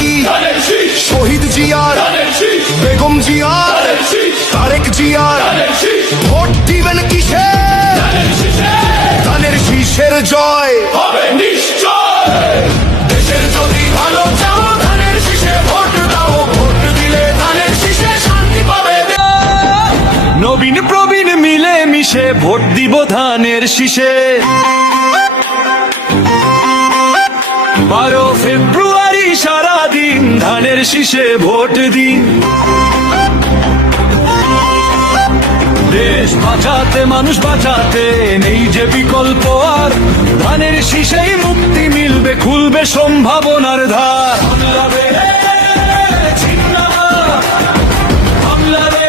কি শহীদ জিয়ার, বেগম জিয়ার, তারেক জিয়ার, ভোট দিবেন কিসে? ধানের শীষের জয় হবে নিশ্চয়। দেশের যদি ভালো চাও ধানের শীষে ভোট দাও, ভোট দিলে ধানের শীষে শান্তি পাবে। নবীন প্রবীণ মিলে মিশে ভোট দিব ধানের শীষে। 12 ফেব্রুয়ারি সারাদিন ধানের শীষে ভোট দিন। দেশ বাঁচাতে মানুষ বাঁচাতে নেই যে বিকল্প আর, ধানের শীষেই মুক্তি মিলবে, খুলবে সম্ভাবনার দ্বার। বাংলাদেশ জিন্দাবাদ, বাংলাদেশ